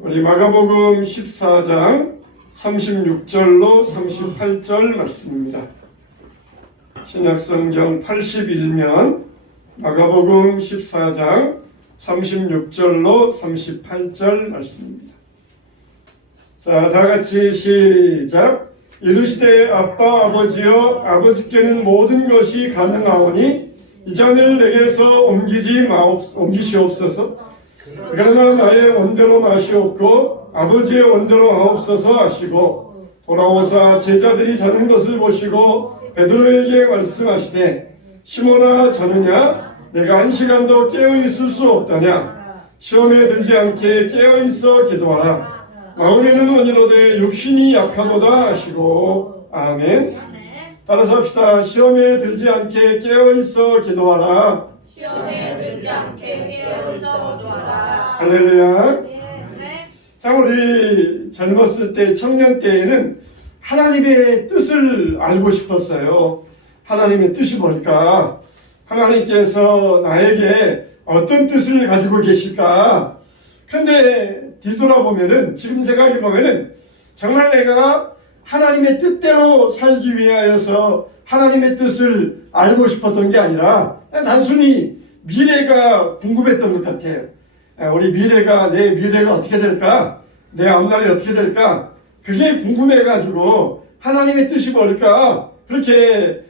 우리 마가복음 14장 36절로 38절 말씀입니다. 신약성경 81면 마가복음 14장 36절로 38절 말씀입니다. 자, 다같이 시작. 이르시되 아빠 아버지여 아버지께는 모든 것이 가능하오니 이 잔을 내게서 옮기시옵소서. 그러나 나의 원대로 마시옵고 아버지의 원대로 하옵소서 하시고 돌아오사 제자들이 자는 것을 보시고 베드로에게 말씀하시되 시몬아 자느냐 내가 한 시간도 깨어있을 수 없다냐 시험에 들지 않게 깨어있어 기도하라 마음에는 원이로되 육신이 약하도다 하시고 아멘. 따라서 합시다. 시험에 들지 않게 깨어있어 기도하라. 시험에 들지 않게 깨어있어 기도하라. 할렐루야. 자, 우리 젊었을 때 청년 때에는 하나님의 뜻을 알고 싶었어요. 하나님의 뜻이 뭘까? 하나님께서 나에게 어떤 뜻을 가지고 계실까? 그런데 뒤돌아보면은 지금 생각해보면은 정말 내가 하나님의 뜻대로 살기 위하여서 하나님의 뜻을 알고 싶었던 게 아니라 단순히 미래가 궁금했던 것 같아요. 우리 미래가, 내 미래가 어떻게 될까? 내 앞날이 어떻게 될까? 그게 궁금해가지고 하나님의 뜻이 뭘까? 그렇게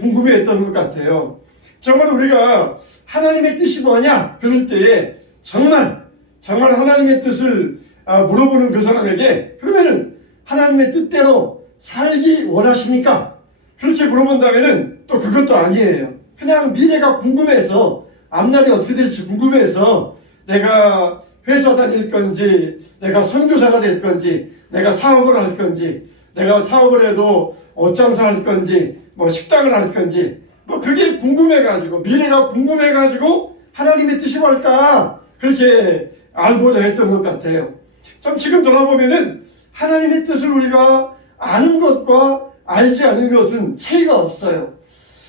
궁금해했던 것 같아요. 정말 우리가 하나님의 뜻이 뭐냐? 그럴 때에 정말 하나님의 뜻을 물어보는 그 사람에게 그러면은 하나님의 뜻대로 살기 원하십니까? 그렇게 물어본다면은 또 그것도 아니에요. 그냥 미래가 궁금해서 앞날이 어떻게 될지 궁금해서 내가 회사 다닐 건지 내가 선교사가 될 건지 내가 사업을 할 건지 내가 사업을 해도 옷장사 할 건지 뭐 식당을 할 건지 뭐 그게 궁금해가지고 미래가 궁금해가지고 하나님의 뜻이 뭘까 그렇게 알고자 했던 것 같아요. 참 지금 돌아보면은 하나님의 뜻을 우리가 아는 것과 알지 않은 것은 차이가 없어요.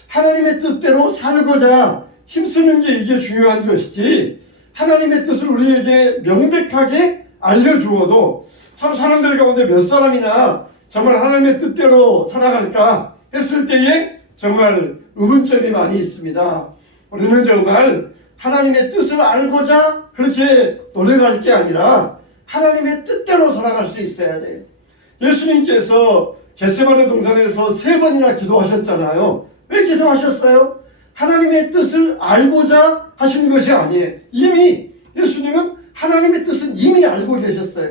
하나님의 뜻대로 살고자 힘쓰는 게 이게 중요한 것이지 하나님의 뜻을 우리에게 명백하게 알려주어도 참 사람들 가운데 몇 사람이나 정말 하나님의 뜻대로 살아갈까 했을 때에 정말 의문점이 많이 있습니다. 우리는 정말 하나님의 뜻을 알고자 그렇게 노력할 게 아니라 하나님의 뜻대로 살아갈 수 있어야 돼요. 예수님께서 겟세마네 동산에서 3번이나 기도하셨잖아요. 왜 기도하셨어요? 하나님의 뜻을 알고자 하신 것이 아니에요. 이미 예수님은 하나님의 뜻은 이미 알고 계셨어요.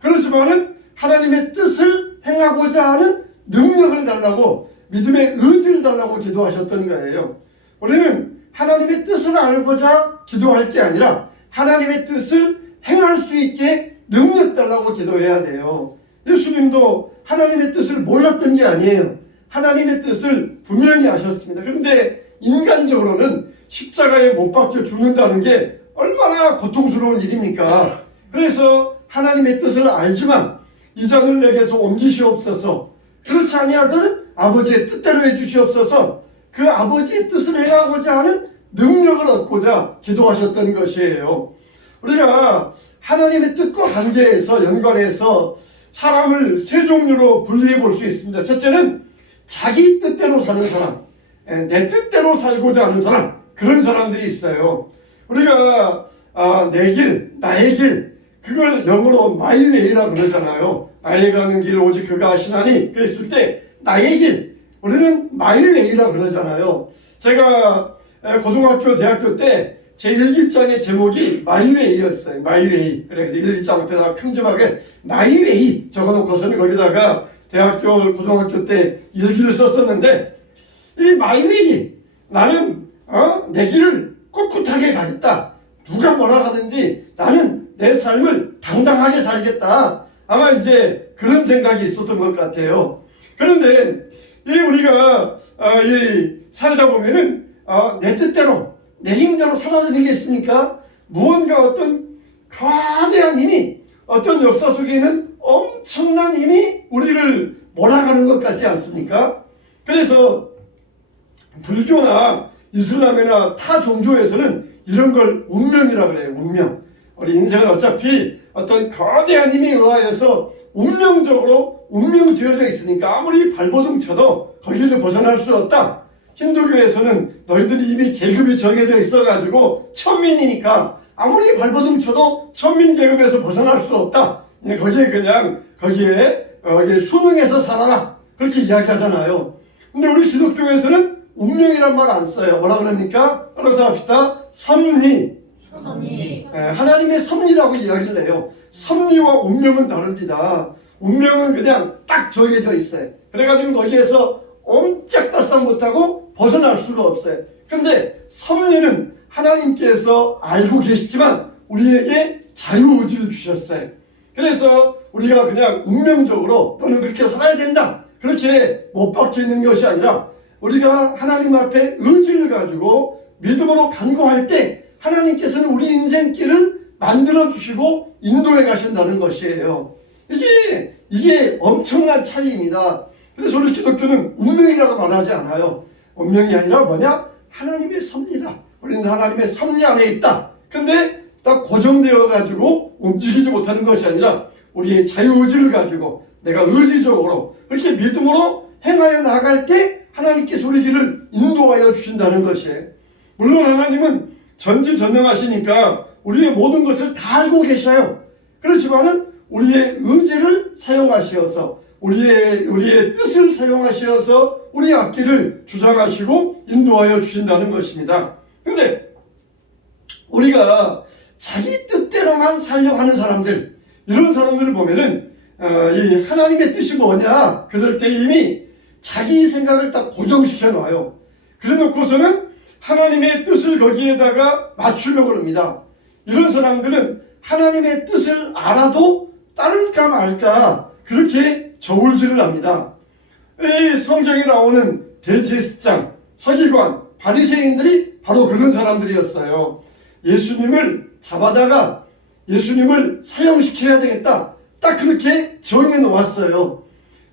그렇지만은 하나님의 뜻을 행하고자 하는 능력을 달라고 믿음의 의지를 달라고 기도하셨던 거예요. 우리는 하나님의 뜻을 알고자 기도할 게 아니라 하나님의 뜻을 행할 수 있게 능력 달라고 기도해야 돼요. 예수님도 하나님의 뜻을 몰랐던 게 아니에요. 하나님의 뜻을 분명히 아셨습니다. 그런데 인간적으로는 십자가에 못 박혀 죽는다는 게 얼마나 고통스러운 일입니까? 그래서 하나님의 뜻을 알지만 이 잔을 내게서 옮기시옵소서. 그렇지 아니하거든 아버지의 뜻대로 해주시옵소서. 그 아버지의 뜻을 행하고자 하는 능력을 얻고자 기도하셨던 것이에요. 우리가 하나님의 뜻과 관계에서 연관해서 사람을 3종류로 분리해 볼 수 있습니다. 첫째는 자기 뜻대로 사는 사람, 내 뜻대로 살고자 하는 사람, 그런 사람들이 있어요. 우리가 내 길, 나의 길, 그걸 영어로 my way라고 그러잖아요. 나의 가는 길 오직 그가 아시나니 그랬을 때 나의 길, 우리는 my way라고 그러잖아요. 제가 고등학교, 대학교 때 제 일기장의 제목이 마이웨이였어요. 마이웨이. 그래서 일기장 앞에다가 큼지막하게 마이웨이 적어놓고서는 거기다가 대학교, 고등학교 때 일기를 썼었는데 이 마이웨이 나는 내 길을 꿋꿋하게 가겠다. 누가 뭐라 하든지 나는 내 삶을 당당하게 살겠다. 아마 이제 그런 생각이 있었던 것 같아요. 그런데 우리가 살다 보면은 내 뜻대로 내 힘대로 살아가는 게 있습니까? 무언가 어떤 거대한 힘이 어떤 역사 속에는 엄청난 힘이 우리를 몰아가는 것 같지 않습니까? 그래서 불교나 이슬람이나 타 종교에서는 이런 걸 운명이라고 그래요. 운명. 우리 인생은 어차피 어떤 거대한 힘에 의하여서 운명 지어져 있으니까 아무리 발버둥 쳐도 거기를 벗어날 수 없다. 힌두교에서는 너희들이 이미 계급이 정해져 있어가지고 천민이니까 아무리 발버둥 쳐도 천민 계급에서 벗어날 수 없다. 거기에 순응해서 살아라. 그렇게 이야기하잖아요. 근데 우리 기독교에서는 운명이란 말 안 써요. 뭐라 그럽니까? 따라서 합시다. 섭리. 하나님의 섭리라고 이야기를 해요. 섭리와 운명은 다릅니다. 운명은 그냥 딱 정해져 있어요. 그래가지고 거기에서 옴짝달싹 못하고 벗어날 수가 없어요. 근데 섭리는 하나님께서 알고 계시지만 우리에게 자유의지를 주셨어요. 그래서 우리가 그냥 운명적으로 너는 그렇게 살아야 된다, 그렇게 못 박혀 있는 것이 아니라 우리가 하나님 앞에 의지를 가지고 믿음으로 간구할 때 하나님께서는 우리 인생길을 만들어 주시고 인도해 가신다는 것이에요. 이게 엄청난 차이입니다. 그래서 우리 기독교는 운명이라고 말하지 않아요. 운명이 아니라 뭐냐? 하나님의 섭리다. 우리는 하나님의 섭리 안에 있다. 근데 딱 고정되어 가지고 움직이지 못하는 것이 아니라 우리의 자유의지를 가지고 내가 의지적으로 그렇게 믿음으로 행하여 나갈 때 하나님께서 우리 길을 인도하여 주신다는 것이에요. 물론 하나님은 전지전능하시니까 우리의 모든 것을 다 알고 계셔요. 그렇지만은 우리의 의지를 사용하시어서 우리의 뜻을 사용하시어서 우리의 앞길을 주장하시고 인도하여 주신다는 것입니다. 근데 우리가 자기 뜻대로만 살려고 하는 사람들, 이런 사람들을 보면은 이 하나님의 뜻이 뭐냐 그럴 때 이미 자기 생각을 딱 고정시켜 놔요. 그래 놓고서는 하나님의 뜻을 거기에다가 맞추려고 합니다. 이런 사람들은 하나님의 뜻을 알아도 따를까 말까 그렇게 저울질을 합니다. 이 성경에 나오는 대제사장, 서기관, 바리새인들이 바로 그런 사람들이었어요. 예수님을 잡아다가 예수님을 사형시켜야 되겠다, 딱 그렇게 정해 놓았어요.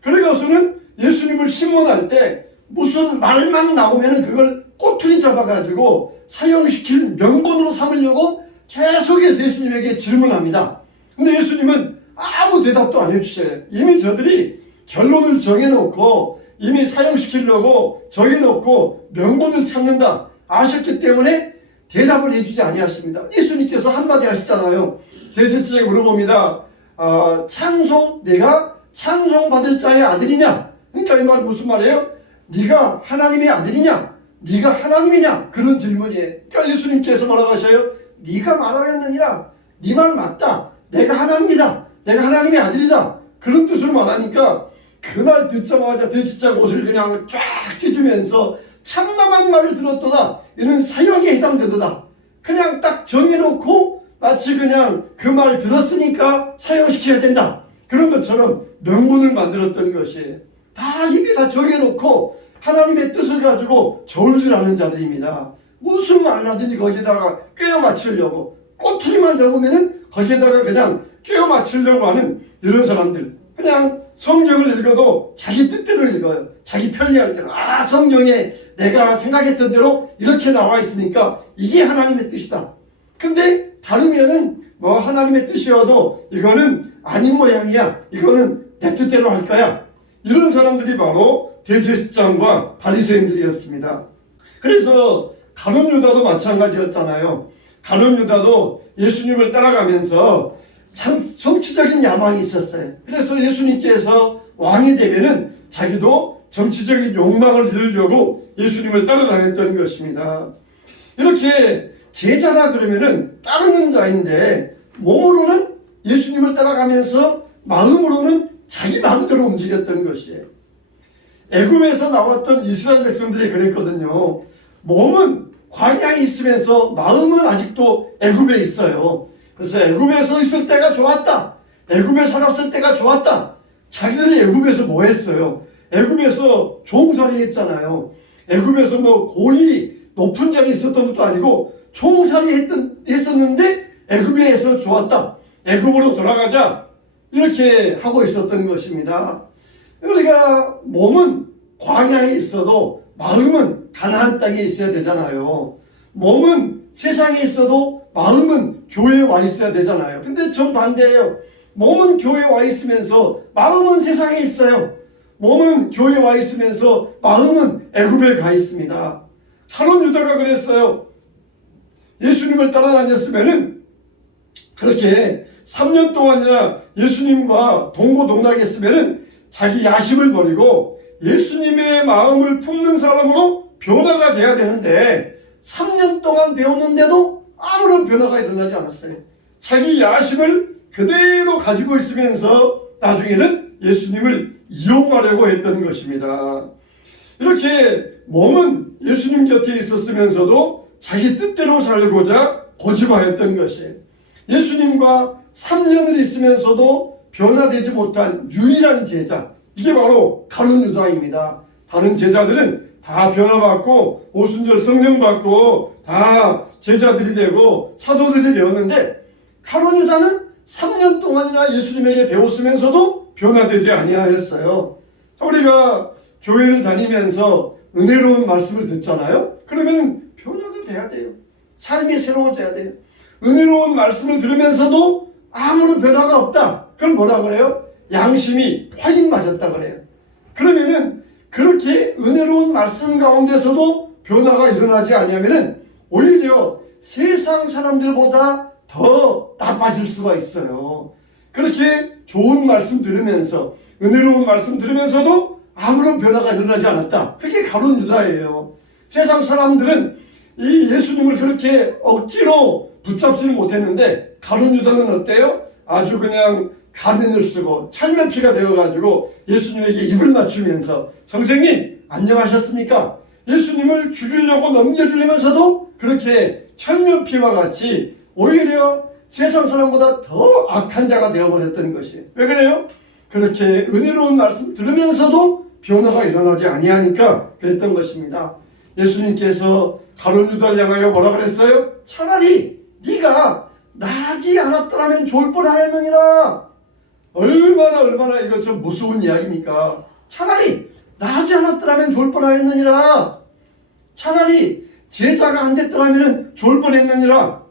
그래가서는 예수님을 신문할 때 무슨 말만 나오면 그걸 꼬투리 잡아가지고 사형시킬 명분으로 삼으려고 계속해서 예수님에게 질문합니다. 근데 예수님은 아무 대답도 안 해주셔요. 이미 저들이 결론을 정해놓고 이미 사형시키려고 정해놓고 명분을 찾는다 아셨기 때문에 대답을 해주지 아니하십니다. 예수님께서 한마디 하시잖아요. 대제사장이 물어봅니다. 내가 찬송받을 자의 아들이냐? 그러니까 이 말은 무슨 말이에요? 네가 하나님의 아들이냐? 네가 하나님이냐? 그런 질문이에요. 그러니까 예수님께서 뭐라고 하셔요? 네가 말하였느니라. 네 말 맞다. 내가 하나님이다. 내가 하나님의 아들이다. 그런 뜻으로 말하니까 그 말 듣자마자 대제사장 옷을 그냥 쫙 찢으면서 참남한 말을 들었도다. 이는 사형에 해당되도다. 그냥 딱 정해놓고 마치 그냥 그 말 들었으니까 사형시켜야 된다, 그런 것처럼 명분을 만들었던 것이 다 이게 다 정해놓고 하나님의 뜻을 가지고 저울질하는 자들입니다. 무슨 말 하든지 거기다가 꿰어 맞추려고, 꼬투리만 잡으면은 거기에다가 그냥 꿰어 맞추려고 하는 이런 사람들. 그냥 성경을 읽어도 자기 뜻대로 읽어요. 자기 편리할 대로. 성경에 내가 생각했던 대로 이렇게 나와 있으니까 이게 하나님의 뜻이다. 근데 다르면은 하나님의 뜻이어도 이거는 아닌 모양이야, 이거는 내 뜻대로 할 거야, 이런 사람들이 바로 대제사장과 바리새인들이었습니다. 그래서 가룟 유다도 마찬가지였잖아요. 가룟 유다도 예수님을 따라가면서 참 정치적인 야망이 있었어요. 그래서 예수님께서 왕이 되면은 자기도 정치적인 욕망을 이루려고 예수님을 따라다녔던 것입니다. 이렇게 제자라 그러면은 따르는 자인데 몸으로는 예수님을 따라가면서 마음으로는 자기 마음대로 움직였던 것이에요. 애굽에서 나왔던 이스라엘 백성들이 그랬거든요. 몸은 광야에 있으면서 마음은 아직도 애굽에 있어요. 그래서 애굽에서 있을 때가 좋았다, 애굽에 살았을 때가 좋았다. 자기들이 애굽에서 뭐 했어요? 애굽에서 종살이 했잖아요. 애굽에서 고위 높은 자리 있었던 것도 아니고 종살이 했었는데 애굽에서 좋았다, 애굽으로 돌아가자, 이렇게 하고 있었던 것입니다. 우리가 몸은 광야에 있어도 마음은 가나안 땅에 있어야 되잖아요. 몸은 세상에 있어도 마음은 교회에 와 있어야 되잖아요. 근데 정반대예요. 몸은 교회에 와 있으면서 마음은 세상에 있어요. 몸은 교회에 와 있으면서 마음은 애굽에 가 있습니다. 가룟 유다가 그랬어요. 예수님을 따라다녔으면은 그렇게 3년 동안이나 예수님과 동고동락했으면은 자기 야심을 버리고 예수님의 마음을 품는 사람으로 변화가 돼야 되는데 3년 동안 배웠는데도 아무런 변화가 일어나지 않았어요. 자기 야심을 그대로 가지고 있으면서 나중에는 예수님을 이용하려고 했던 것입니다. 이렇게 몸은 예수님 곁에 있었으면서도 자기 뜻대로 살고자 고집하였던 것이에요. 예수님과 3년을 있으면서도 변화되지 못한 유일한 제자, 이게 바로 가룟 유다입니다. 다른 제자들은 다 변화받고 오순절 성령 받고 다 제자들이 되고 사도들이 되었는데 가룟 유다는 3년 동안이나 예수님에게 배웠으면서도 변화되지 아니하였어요. 우리가 교회를 다니면서 은혜로운 말씀을 듣잖아요. 그러면 변화가 돼야 돼요. 삶이 새로워져야 돼요. 은혜로운 말씀을 들으면서도 아무런 변화가 없다. 그럼 뭐라 그래요? 양심이 확인 맞았다 그래요. 그러면은 그렇게 은혜로운 말씀 가운데서도 변화가 일어나지 아니하면은 오히려 세상 사람들보다 더 나빠질 수가 있어요. 그렇게 좋은 말씀 들으면서 은혜로운 말씀 들으면서도 아무런 변화가 일어나지 않았다. 그게 가룟 유다예요. 세상 사람들은 이 예수님을 그렇게 억지로 붙잡지는 못했는데 가룟 유다는 어때요? 아주 그냥 가면을 쓰고 철면피가 되어가지고 예수님에게 입을 맞추면서 선생님 안녕하셨습니까? 예수님을 죽이려고 넘겨주면서도 그렇게 철면피와 같이 오히려 세상 사람보다 더 악한 자가 되어버렸던 것이에요. 왜 그래요? 그렇게 은혜로운 말씀 들으면서도 변화가 일어나지 아니하니까 그랬던 것입니다. 예수님께서 가룟 유다를 향하여 뭐라 그랬어요? 차라리 네가 나지 않았더라면 좋을 뻔하였느니라. 얼마나 이거 좀 무서운 이야기입니까? 차라리 나지 않았더라면 좋을 뻔하였느니라. 차라리 제자가 안 됐더라면 좋을 뻔했느니라.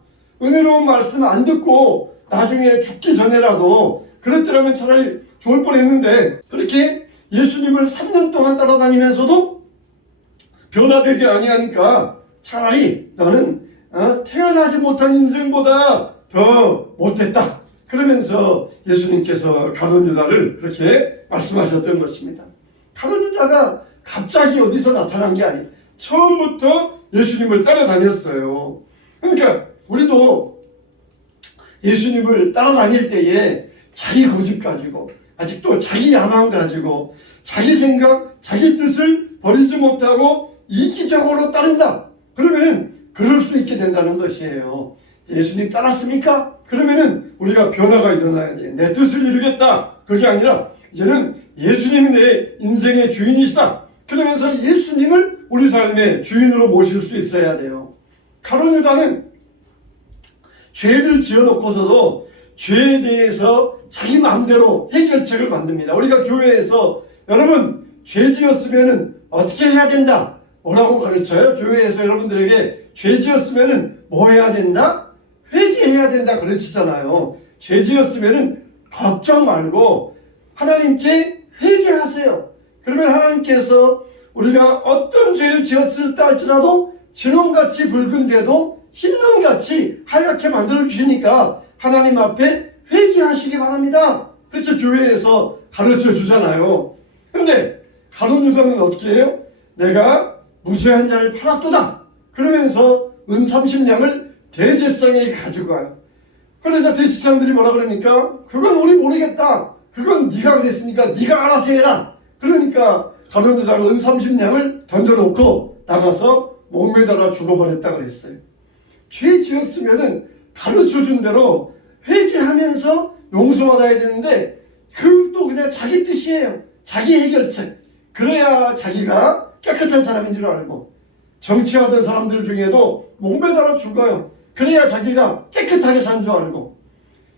은혜로운 말씀 안 듣고 나중에 죽기 전에라도 그랬더라면 차라리 좋을 뻔했는데 그렇게 예수님을 3년 동안 따라다니면서도 변화되지 아니하니까 차라리 너는 태어나지 못한 인생보다 더 못했다. 그러면서 예수님께서 가룟 유다를 그렇게 말씀하셨던 것입니다. 가룟 유다가 갑자기 어디서 나타난 게 아니에요. 처음부터 예수님을 따라다녔어요. 그러니까 우리도 예수님을 따라다닐 때에 자기 고집 가지고 아직도 자기 야망 가지고 자기 생각, 자기 뜻을 버리지 못하고 이기적으로 따른다. 그러면 그럴 수 있게 된다는 것이에요. 예수님 따랐습니까? 그러면은 우리가 변화가 일어나야 돼. 내 뜻을 이루겠다. 그게 아니라 이제는 예수님이 내 인생의 주인이시다. 그러면서 예수님을 우리 삶의 주인으로 모실 수 있어야 돼요. 가룟 유다는 죄를 지어놓고서도 죄에 대해서 자기 마음대로 해결책을 만듭니다. 우리가 교회에서 여러분 죄 지었으면 어떻게 해야 된다. 뭐라고 가르쳐요? 교회에서 여러분들에게 죄 지었으면 뭐 해야 된다? 회개해야 된다 그러시잖아요. 죄 지었으면 걱정 말고 하나님께 회개하세요. 그러면 하나님께서 우리가 어떤 죄를 지었을까 할지라도 진홍같이 붉은 죄도 흰눈같이 하얗게 만들어 주시니까 하나님 앞에 회개하시기 바랍니다. 그렇게 교회에서 가르쳐 주잖아요. 근데 가룟 유다는 어떻게 해요? 내가 무죄한 자를 팔았도다. 그러면서 은 30냥을 대제사장에게 가지고 가요. 그래서 대제사장들이 뭐라 그러니까 그건 우리 모르겠다. 그건 네가 그랬으니까 네가 알아서 해라. 그러니까 가룟 유다가 은 30냥을 던져놓고 나가서 목매달아 죽어버렸다 그랬어요. 죄 지었으면은 가르쳐준 대로 회개하면서 용서받아야 되는데 그것도 그냥 자기 뜻이에요. 자기 해결책. 그래야 자기가 깨끗한 사람인 줄 알고 정치하던 사람들 중에도 목매달아 죽어요. 그래야 자기가 깨끗하게 산 줄 알고.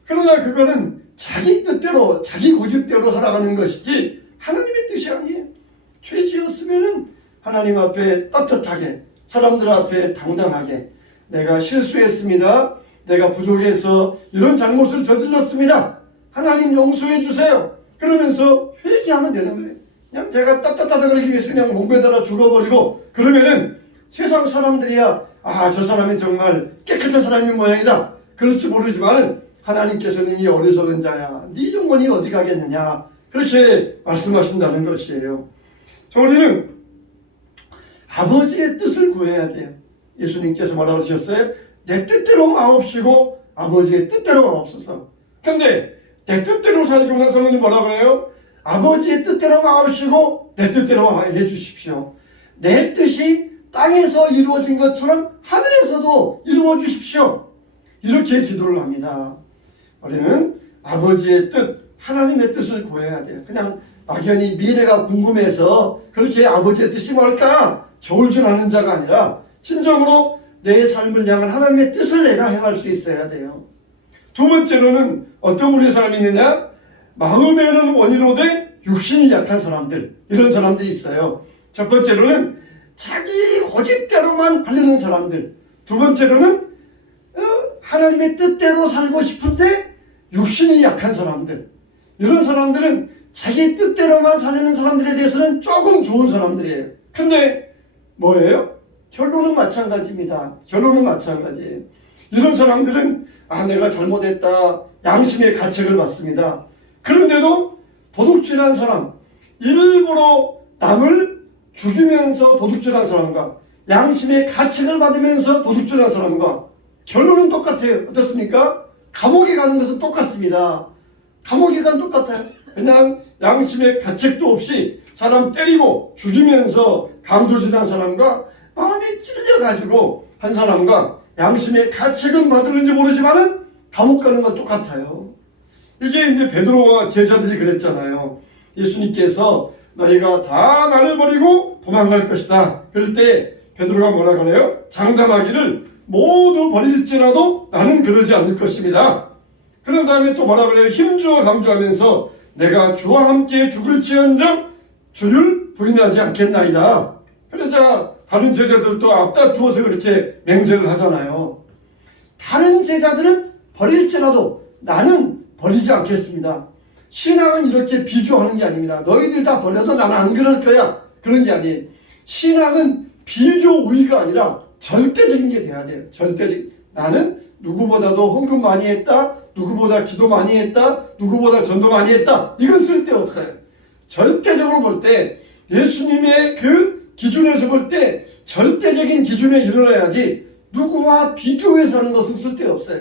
그러나 그거는 자기 뜻대로 자기 고집대로 살아가는 것이지 하나님의 뜻이 아니에요. 죄 지었으면은 하나님 앞에 떳떳하게 사람들 앞에 당당하게 내가 실수했습니다. 내가 부족해서 이런 잘못을 저질렀습니다. 하나님 용서해 주세요. 그러면서 회개하면 되는 거예요. 그냥 제가 따뜻하다그러기 위해서 그냥 목매달아 죽어버리고 그러면은 세상 사람들이야 저 사람이 정말 깨끗한 사람인 모양이다. 그럴지 모르지만 하나님께서는 이 어리석은 자야 네 영혼이 어디 가겠느냐 그렇게 말씀하신다는 것이에요. 우리는 아버지의 뜻을 구해야 돼요. 예수님께서 뭐라고 하셨어요? 내 뜻대로 마옵시고 아버지의 뜻대로 마옵소서. 근데 내 뜻대로 살기 원하서는 뭐라고 해요? 아버지의 뜻대로 마옵시고 내 뜻대로 해주십시오. 내 뜻이 땅에서 이루어진 것처럼 하늘에서도 이루어 주십시오. 이렇게 기도를 합니다. 우리는 아버지의 뜻, 하나님의 뜻을 구해야 돼요. 그냥 막연히 미래가 궁금해서 그렇게 아버지의 뜻이 뭘까 저울질하는 자가 아니라 진정으로 내 삶을 향한 하나님의 뜻을 내가 행할 수 있어야 돼요. 두 번째로는 어떤 우리 사람이 있느냐? 마음에는 원이로되 육신이 약한 사람들, 이런 사람들이 있어요. 첫 번째로는 자기 고집대로만 하려는 사람들, 두 번째로는 하나님의 뜻대로 살고 싶은데 육신이 약한 사람들. 이런 사람들은 자기 뜻대로만 살려는 사람들에 대해서는 조금 좋은 사람들이에요. 근데 뭐예요? 결론은 마찬가지입니다. 결론은 마찬가지예요. 이런 사람들은 내가 잘못했다. 양심의 가책을 받습니다. 그런데도 도둑질한 사람, 일부러 남을 죽이면서 도둑질한 사람과 양심의 가책을 받으면서 도둑질한 사람과 결론은 똑같아요. 어떻습니까? 감옥에 가는 것은 똑같습니다. 감옥에 가는 똑같아요. 그냥 양심의 가책도 없이 사람 때리고 죽이면서 강도질한 사람과 마음이 찔려가지고 한 사람과 양심의 가책은 받으는지 모르지만은 감옥 가는 건 똑같아요. 이게 이제 베드로와 제자들이 그랬잖아요. 예수님께서 너희가 다 나를 버리고 도망갈 것이다. 그럴 때 베드로가 뭐라 그래요? 장담하기를 모두 버릴지라도 나는 그러지 않을 것입니다. 그런 다음에 또 뭐라 그래요? 힘주어 강조하면서 내가 주와 함께 죽을지언정 주를 부인하지 않겠나이다. 그러자 다른 제자들도 앞다투어서 그렇게 맹세를 하잖아요. 다른 제자들은 버릴지라도 나는 버리지 않겠습니다. 신앙은 이렇게 비교하는 게 아닙니다. 너희들 다 버려도 나는 안 그럴 거야. 그런 게 아니에요. 신앙은 비교 우위가 아니라 절대적인 게 돼야 돼요. 절대적. 나는 누구보다도 헌금 많이 했다. 누구보다 기도 많이 했다. 누구보다 전도 많이 했다. 이건 쓸데없어요. 절대적으로 볼 때 예수님의 그 기준에서 볼 때 절대적인 기준에 이르러야지 누구와 비교해서 하는 것은 쓸데없어요.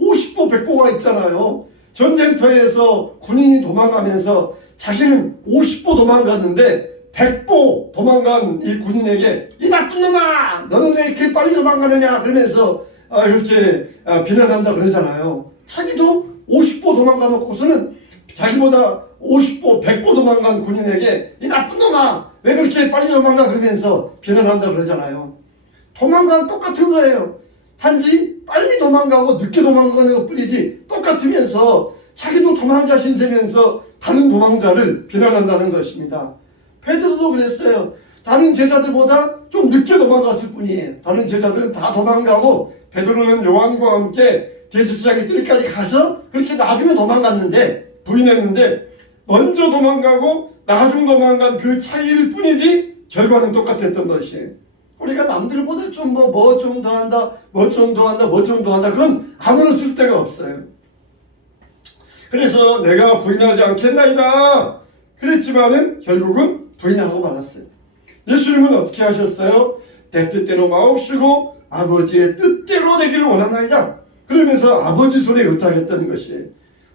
50보 100보가 있잖아요. 전쟁터에서 군인이 도망가면서 자기는 50보 도망갔는데 100보 도망간 이 군인에게 이 나쁜 놈아 너는 왜 이렇게 빨리 도망가느냐 그러면서 이렇게 비난한다 그러잖아요. 자기도 50보 도망가 놓고서는 자기보다 50보 100보 도망간 군인에게 이 나쁜 놈아 왜 그렇게 빨리 도망가 그러면서 비난한다 그러잖아요. 도망가는 똑같은 거예요. 단지 빨리 도망가고 늦게 도망가는 것 뿐이지 똑같으면서 자기도 도망자 신세면서 다른 도망자를 비난한다는 것입니다. 베드로도 그랬어요. 다른 제자들보다 좀 늦게 도망갔을 뿐이에요. 다른 제자들은 다 도망가고 베드로는 요한과 함께 대제사장의 뜰까지 가서 그렇게 나중에 도망갔는데 부인했는데 먼저 도망가고 나중 도망간 그 차이일 뿐이지 결과는 똑같았던 것이에요. 우리가 남들보다 좀 뭐 좀 더 한다, 뭐 좀 더 한다, 뭐 좀 더 한다. 그건 아무런 쓸데가 없어요. 그래서 내가 부인하지 않겠나이다. 그랬지만은 결국은 부인하고 말았어요. 예수님은 어떻게 하셨어요? 내 뜻대로 마옵시고 아버지의 뜻대로 되기를 원하나이다. 그러면서 아버지 손에 의탁했던 것이에요.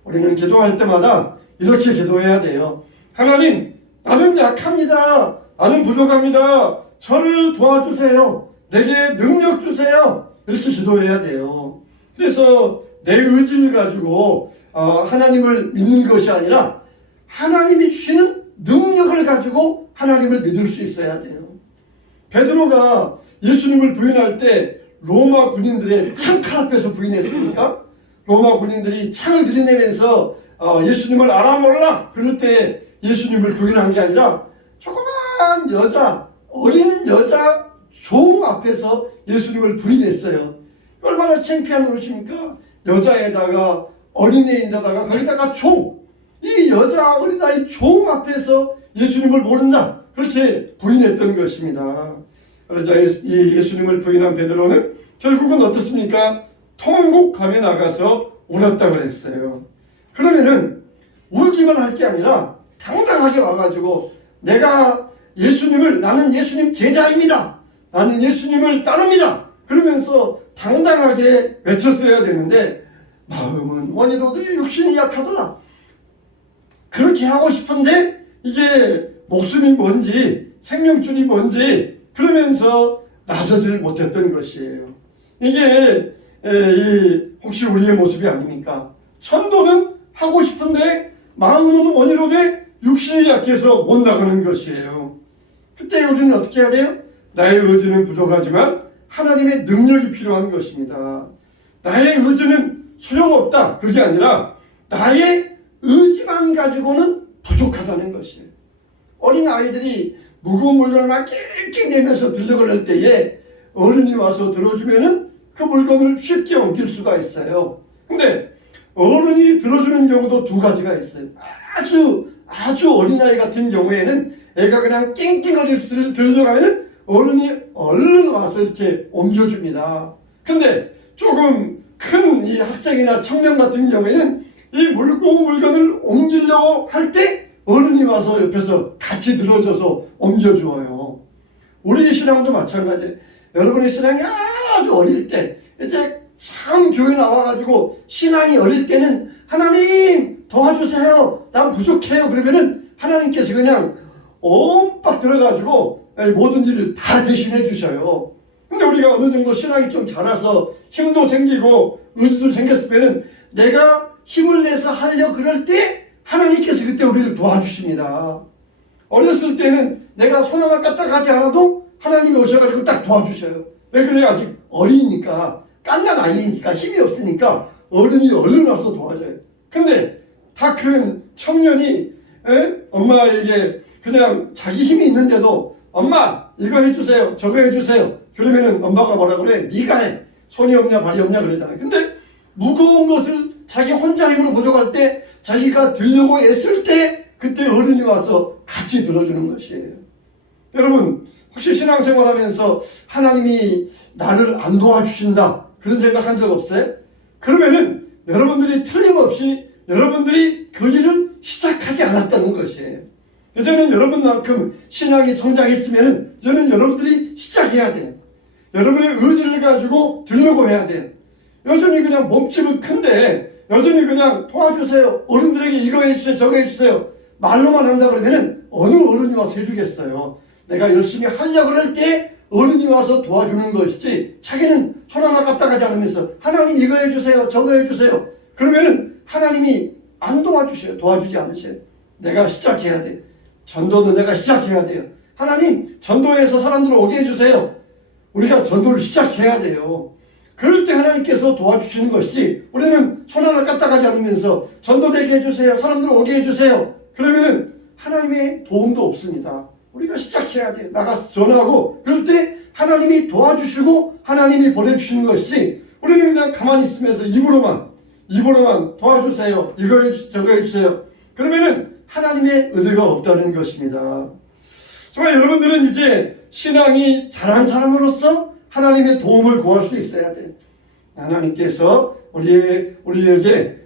우리는 기도할 때마다 이렇게 기도해야 돼요. 하나님, 나는 약합니다. 나는 부족합니다. 저를 도와주세요. 내게 능력 주세요. 이렇게 기도해야 돼요. 그래서 내 의지를 가지고 하나님을 믿는 것이 아니라 하나님이 주시는 능력을 가지고 하나님을 믿을 수 있어야 돼요. 베드로가 예수님을 부인할 때 로마 군인들의 창칼 앞에서 부인했습니까? 로마 군인들이 창을 들이내면서 예수님을 알아 몰라 그럴 때 예수님을 부인한 게 아니라 조그만 여자, 어린 여자 종 앞에서 예수님을 부인했어요. 얼마나 창피한 노릇입니까? 여자에다가 어린애인데다가 거기다가 종, 이 여자 어린아이 종 앞에서 예수님을 모른다, 그렇게 부인했던 것입니다. 그러자 이 예수님을 부인한 베드로는 결국은 어떻습니까? 통곡하며 나가서 울었다 그랬어요. 그러면은 울기만 할 게 아니라 당당하게 와가지고 내가 나는 예수님 제자입니다, 나는 예수님을 따릅니다, 그러면서 당당하게 외쳤어야 되는데 마음은 원이로되 육신이 약하도다, 그렇게 하고 싶은데 이게 목숨이 뭔지 생명줄이 뭔지 그러면서 나서질 못했던 것이에요. 이게 혹시 우리의 모습이 아닙니까? 전도는 하고 싶은데 마음은 원이로되 육신이 약해서 못 나가는 것이에요. 그때 우리는 어떻게 해야 돼요? 나의 의지는 부족하지만 하나님의 능력이 필요한 것입니다. 나의 의지는 소용없다, 그게 아니라 나의 의지만 가지고는 부족하다는 것이에요. 어린 아이들이 무거운 물건을 막 낑낑 내면서 들려고 할 때에 어른이 와서 들어주면은 그 물건을 쉽게 옮길 수가 있어요. 근데 어른이 들어주는 경우도 두 가지가 있어요. 아주 어린아이 같은 경우에는 애가 그냥 낑낑거리를 들려가면은 어른이 얼른 와서 이렇게 옮겨줍니다. 근데 조금 큰 이 학생이나 청년 같은 경우에는 이 무거운 물건을 옮기려고 할 때 어른이 와서 옆에서 같이 들어줘서 옮겨주어요. 우리 신앙도 마찬가지예요. 여러분의 신앙이 아주 어릴 때, 이제 참 교회 나와가지고 신앙이 어릴 때는 하나님 도와주세요, 난 부족해요, 그러면은 하나님께서 그냥 옴빡 들어가지고 모든 일을 다 대신해 주셔요. 근데 우리가 어느 정도 신앙이 좀 자라서 힘도 생기고 의지도 생겼으면은 내가 힘을 내서 하려 그럴 때 하나님께서 그때 우리를 도와주십니다. 어렸을 때는 내가 손 하나 까딱 하지 않아도 하나님이 오셔가지고 딱 도와주셔요. 왜 그래요? 아직 어리니까, 깐난 아이니까, 힘이 없으니까 어른이 얼른 와서 도와줘요. 근데 다 큰 청년이 엄마에게 그냥 자기 힘이 있는데도 엄마 이거 해주세요, 저거 해주세요, 그러면은 엄마가 뭐라 그래? 네가 해, 손이 없냐 발이 없냐 그러잖아요. 근데 무거운 것을 자기 혼자 힘으로 부족할 때, 자기가 들려고 애쓸 때 그때 어른이 와서 같이 들어주는 것이에요. 여러분 혹시 신앙생활하면서 하나님이 나를 안 도와주신다 그런 생각한 적 없어요? 그러면은 여러분들이 틀림없이 여러분들이 그 일을 시작하지 않았다는 것이에요. 이제는 여러분만큼 신앙이 성장했으면 이제는 여러분들이 시작해야 돼요. 여러분의 의지를 가지고 들려고 해야 돼요. 여전히 그냥 몸집은 큰데 여전히 그냥 도와주세요, 어른들에게 이거 해주세요, 저거 해주세요 말로만 한다 그러면은 어느 어른이 와서 해주겠어요. 내가 열심히 하려고 할 때 어른이 와서 도와주는 것이지 자기는 손 하나 갖다 가지 않으면서 하나님 이거 해주세요, 저거 해주세요 그러면은 하나님이 안 도와주셔요. 도와주지 않으셔요. 내가 시작해야 돼. 전도도 내가 시작해야 돼요. 하나님 전도해서 사람들을 오게 해주세요. 우리가 전도를 시작해야 돼요. 그럴 때 하나님께서 도와주시는 것이지 우리는 손 하나 까딱하지 않으면서 전도되게 해주세요, 사람들 오게 해주세요 그러면 하나님의 도움도 없습니다. 우리가 시작해야 돼요. 나가서 전하고 그럴 때 하나님이 도와주시고 하나님이 보내주시는 것이지 우리는 그냥 가만히 있으면서 입으로만 도와주세요, 이거 해주세요, 저거 해주세요 그러면은 하나님의 은혜가 없다는 것입니다. 정말 여러분들은 이제 신앙이 자란 사람으로서 하나님의 도움을 구할 수 있어야 돼요. 하나님께서 우리에게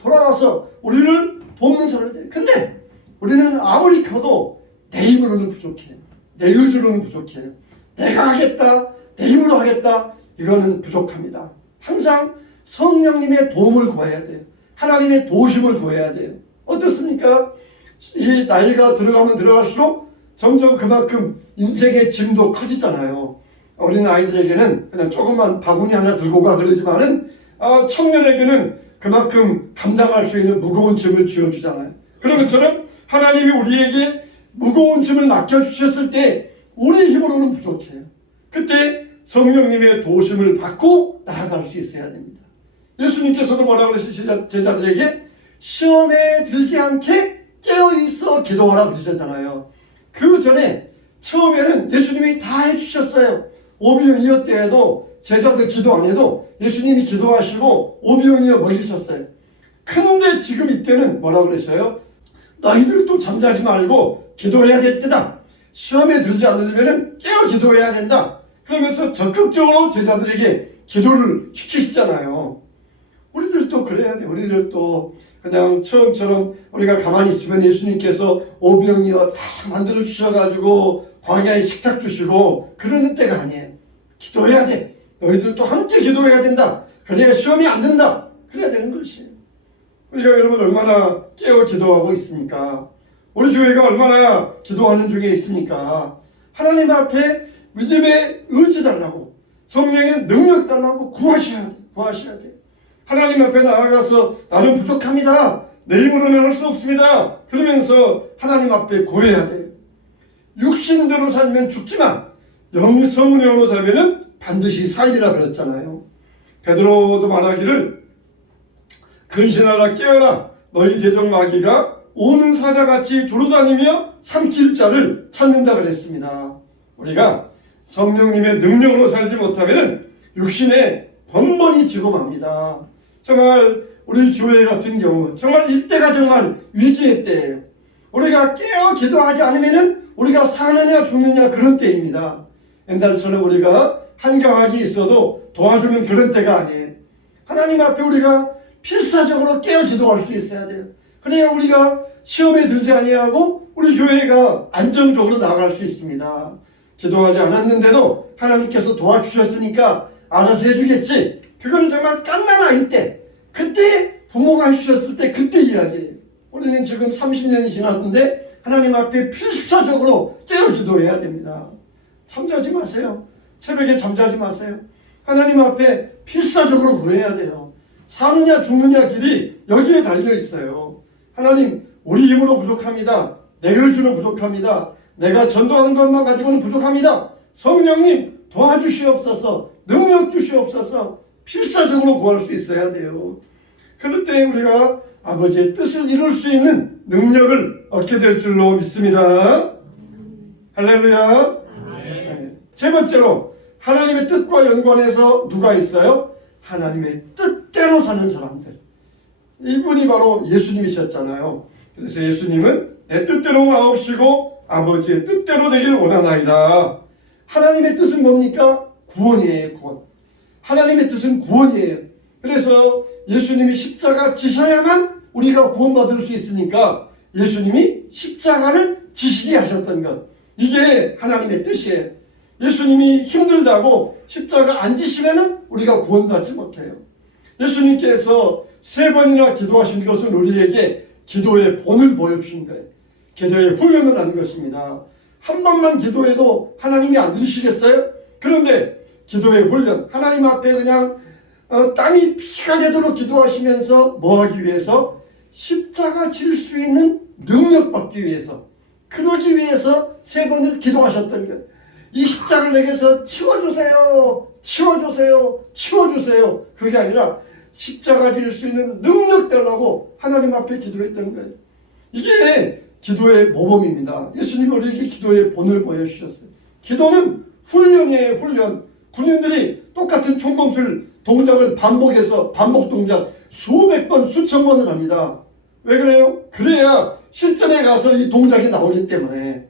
돌아와서 우리를 돕는 사람이 돼요. 근데 우리는 아무리 커도 내 힘으로는 부족해요. 내 의지로는 부족해요. 내가 하겠다, 내 힘으로 하겠다, 이거는 부족합니다. 항상 성령님의 도움을 구해야 돼요. 하나님의 도우심을 구해야 돼요. 어떻습니까? 이 나이가 들어가면 들어갈수록 점점 그만큼 인생의 짐도 커지잖아요. 어린 아이들에게는 그냥 조금만 바구니 하나 들고 가 그러지만은 청년에게는 그만큼 감당할 수 있는 무거운 짐을 쥐어주잖아요. 그런 것처럼 하나님이 우리에게 무거운 짐을 맡겨주셨을 때 우리 힘으로는 부족해요. 그때 성령님의 도우심을 받고 나아갈 수 있어야 됩니다. 예수님께서도 뭐라고 그러시죠? 제자들에게 시험에 들지 않게 깨어있어 기도하라 그러셨잖아요. 그 전에 처음에는 예수님이 다 해주셨어요. 오병이어 때에도 제자들 기도 안 해도 예수님이 기도하시고 오병이어 먹이셨어요. 근데 지금 이때는 뭐라 그러셔요? 너희들도 잠자지 말고 기도해야 될 때다. 시험에 들지 않으려면 깨어 기도해야 된다. 그러면서 적극적으로 제자들에게 기도를 시키시잖아요. 우리들도 그래야 돼. 우리들도 그냥 처음처럼 우리가 가만히 있으면 예수님께서 오병이어 다 만들어 주셔가지고 광야에 식탁 주시고 그러는 때가 아니에요. 기도해야 돼. 너희들도 함께 기도해야 된다. 그래야 시험이 안 된다. 그래야 되는 것이에요. 우리가 여러분 얼마나 깨어 기도하고 있습니까? 우리 교회가 얼마나 기도하는 중에 있습니까? 하나님 앞에 믿음의 의지 달라고, 성령의 능력 달라고 구하셔야 돼. 구하셔야 돼. 하나님 앞에 나아가서 나는 부족합니다. 내 힘으로는 할 수 없습니다. 그러면서 하나님 앞에 구해야 돼. 육신대로 살면 죽지만 영성으로 살면은 반드시 살리라 그랬잖아요. 베드로도 말하기를 근신하라 깨어라 너희 대적 마귀가 오는 사자같이 두루다니며 삼킬 자를 찾는다 그랬습니다. 우리가 성령님의 능력으로 살지 못하면 육신에 번번이 지고 맙니다. 정말 우리 교회 같은 경우 정말 이때가 정말 위기의 때예요. 우리가 깨어 기도하지 않으면 우리가 사느냐 죽느냐 그런 때입니다. 옛날처럼 우리가 한가하게 있어도 도와주는 그런 때가 아니에요. 하나님 앞에 우리가 필사적으로 깨어 기도할 수 있어야 돼요. 그래야 우리가 시험에 들지 아니하고 우리 교회가 안정적으로 나아갈 수 있습니다. 기도하지 않았는데도 하나님께서 도와주셨으니까 알아서 해주겠지. 그거는 정말 갓난 아이 때, 그때 부모가 해주셨을 때 그때 이야기예요. 우리는 지금 30년이 지났는데 하나님 앞에 필사적으로 깨어 기도해야 됩니다. 잠자지 마세요. 새벽에 잠자지 마세요. 하나님 앞에 필사적으로 구해야 돼요. 사느냐 죽느냐 길이 여기에 달려 있어요. 하나님, 우리 힘으로 부족합니다. 내 의지로 부족합니다. 내가 전도하는 것만 가지고는 부족합니다. 성령님 도와주시옵소서, 능력 주시옵소서. 필사적으로 구할 수 있어야 돼요. 그럴 때 우리가 아버지의 뜻을 이룰 수 있는 능력을 얻게 될 줄로 믿습니다. 할렐루야. 세 번째로 하나님의 뜻과 연관해서 누가 있어요? 하나님의 뜻대로 사는 사람들. 이분이 바로 예수님이셨잖아요. 그래서 예수님은 내 뜻대로 마옵시고 아버지의 뜻대로 되길 원하나이다. 하나님의 뜻은 뭡니까? 구원이에요. 구원. 하나님의 뜻은 구원이에요. 그래서 예수님이 십자가 지셔야만 우리가 구원받을 수 있으니까 예수님이 십자가를 지시게 하셨던 것, 이게 하나님의 뜻이에요. 예수님이 힘들다고 십자가 안 지시면 우리가 구원받지 못해요. 예수님께서 3번이나 기도하신 것은 우리에게 기도의 본을 보여주신 거예요. 기도의 훈련을 하는 것입니다. 한 번만 기도해도 하나님이 안 들으시겠어요? 그런데 기도의 훈련, 하나님 앞에 그냥 땀이 피가 되도록 기도하시면서 뭐 하기 위해서? 십자가 질 수 있는 능력 받기 위해서, 그러기 위해서 3번을 기도하셨던 거예요. 이 십자가를 내게서 치워주세요, 치워주세요, 치워주세요. 그게 아니라 십자가 질 수 있는 능력 달라고 하나님 앞에 기도했던 거예요. 이게 기도의 모범입니다. 예수님이 우리에게 기도의 본을 보여주셨어요. 기도는 훈련이에요. 훈련. 군인들이 똑같은 총검술 동작을 반복해서 반복 동작 수백 번 수천 번을 합니다. 왜 그래요? 그래야 실전에 가서 이 동작이 나오기 때문에.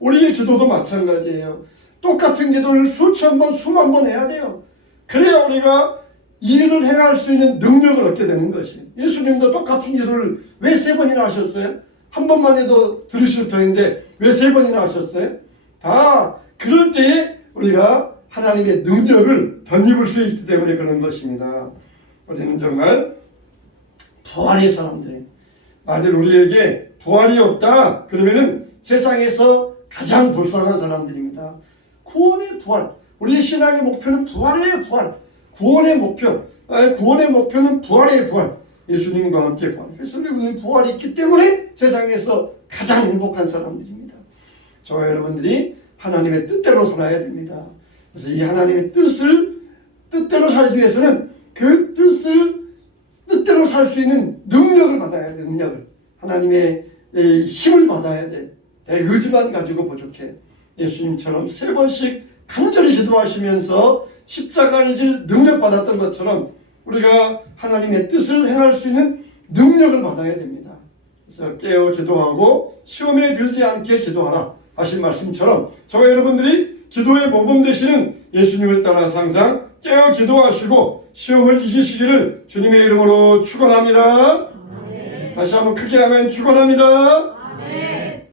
우리의 기도도 마찬가지예요. 똑같은 기도를 수천 번 수만 번 해야 돼요. 그래야 우리가 이 일을 행할 수 있는 능력을 얻게 되는 것이. 예수님도 똑같은 기도를 왜 3번이나 하셨어요? 한 번만 해도 들으실 터인데 왜 3번이나 하셨어요? 다 그럴 때에 우리가 하나님의 능력을 덧입을 수 있기 때문에 그런 것입니다. 우리는 정말 부활의 사람들이에요. 만일 우리에게 부활이 없다 그러면은 세상에서 가장 불쌍한 사람들입니다. 구원의 부활. 우리의 신앙의 목표는 부활이에요. 부활. 구원의 목표. 구원의 목표는 부활의 부활. 예수님과 함께 부활. 그래서 우리는 부활이 있기 때문에 세상에서 가장 행복한 사람들입니다. 저와 여러분들이 하나님의 뜻대로 살아야 됩니다. 그래서 이 하나님의 뜻대로 살기 위해서는 그 뜻대로 살 수 있는 능력을 받아야 돼. 능력을. 하나님의 힘을 받아야 돼. 내 의지만 가지고 부족해. 예수님처럼 3번씩 간절히 기도하시면서 십자가를 질 능력 받았던 것처럼 우리가 하나님의 뜻을 행할 수 있는 능력을 받아야 됩니다. 그래서 깨어 기도하고 시험에 들지 않게 기도하라 하신 말씀처럼 저와 여러분들이 기도의 모범 되시는 예수님을 따라서 항상 깨어 기도하시고 시험을 이기시기를 주님의 이름으로 축원합니다. 다시 한번 크게 하면 축원합니다.